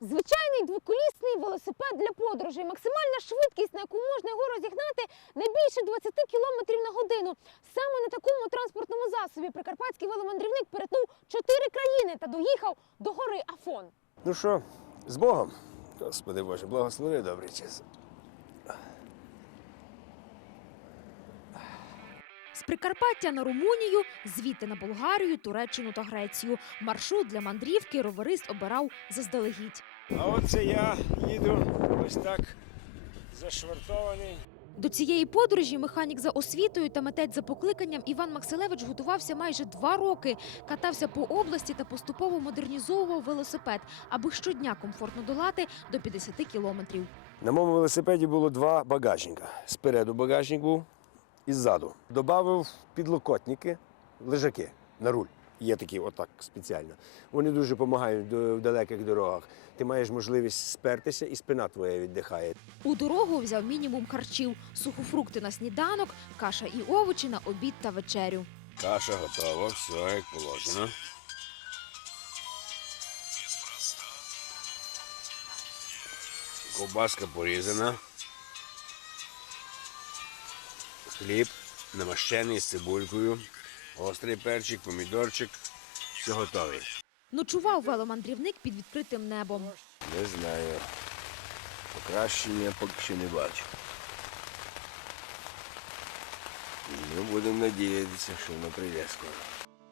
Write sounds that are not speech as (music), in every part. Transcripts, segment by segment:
Звичайний двоколісний велосипед для подорожей. Максимальна швидкість, на яку можна його розігнати, не більше 20 км на годину. Саме на такому транспортному засобі прикарпатський веломандрівник перетнув чотири країни та доїхав до гори Афон. Ну що, з Богом? Господи Боже, благослови добрий час. З Прикарпаття на Румунію, звідти на Болгарію, Туреччину та Грецію. Маршрут для мандрівки роверист обирав заздалегідь. А оце я їду ось так зашвартований. До цієї подорожі механік за освітою та митець за покликанням Іван Макселевич готувався майже два роки. Катався по області та поступово модернізовував велосипед, аби щодня комфортно долати до 50 кілометрів. На моєму велосипеді було два багажника. Спереду багажник був і ззаду. Добавив підлокотники, лежаки на руль. Є такі, отак спеціально. Вони дуже допомагають в далеких дорогах. Ти маєш можливість спертися, і спина твоя віддихає. У дорогу взяв мінімум харчів: сухофрукти на сніданок, каша і овочі на обід та вечерю. Каша готова, все як положено. Ковбаска порізана. Хліб намащений з цибулькою, гострий перчик, помідорчик. Все готове. Ночував веломандрівник під відкритим небом. Не знаю. Покращення поки що не бачу. Ну, будемо надіятися, що воно прийде скоро.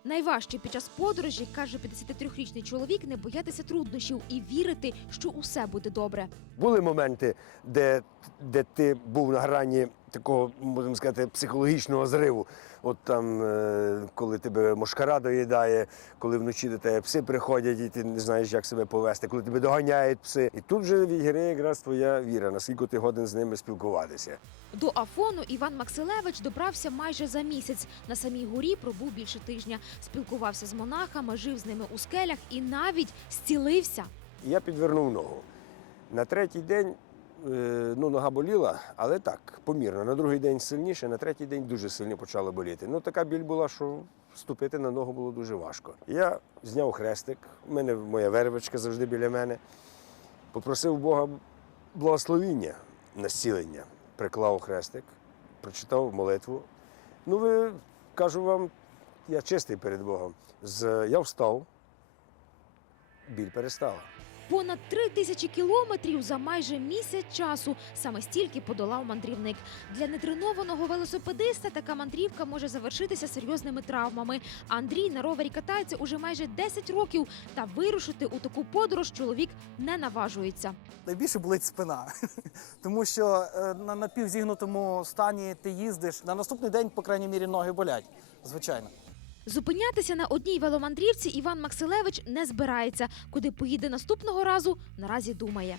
Найважче під час подорожі, каже 53-річний чоловік, не боятися труднощів і вірити, що усе буде добре. Були моменти, де, де ти був на грані такого, можемо сказати, психологічного зриву. От там, е, коли тебе мошкара доїдає, коли вночі до тебе пси приходять, і ти не знаєш, як себе повести, коли тебе доганяють пси. І тут вже відіграє якраз твоя віра, наскільки ти годен з ними спілкуватися. До Афону Іван Макселевич добрався майже за місяць. На самій горі пробув більше тижня. Спілкувався з монахами, жив з ними у скелях і навіть зцілився. Я підвернув ногу. На третій день ну, нога боліла, але так, помірно. На другий день сильніше, на третій день дуже сильно почало боліти. Ну, така біль була, що ступити на ногу було дуже важко. Я зняв хрестик, у мене моя вервичка завжди біля мене. Попросив Бога благословіння на зцілення. Приклав хрестик, прочитав молитву. Ну, ви кажу вам, я чистий перед Богом. З, я встав, біль перестала. Понад три тисячі кілометрів за майже місяць часу. Саме стільки подолав мандрівник. Для нетренованого велосипедиста така мандрівка може завершитися серйозними травмами. Андрій на ровері катається уже майже 10 років, та вирушити у таку подорож чоловік не наважується. Найбільше болить спина, (laughs) тому що е, на напівзігнутому стані ти їздиш. На наступний день, по крайній мірі, ноги болять, звичайно. Зупинятися на одній веломандрівці Іван Максилевич не збирається. Куди поїде наступного разу, наразі думає.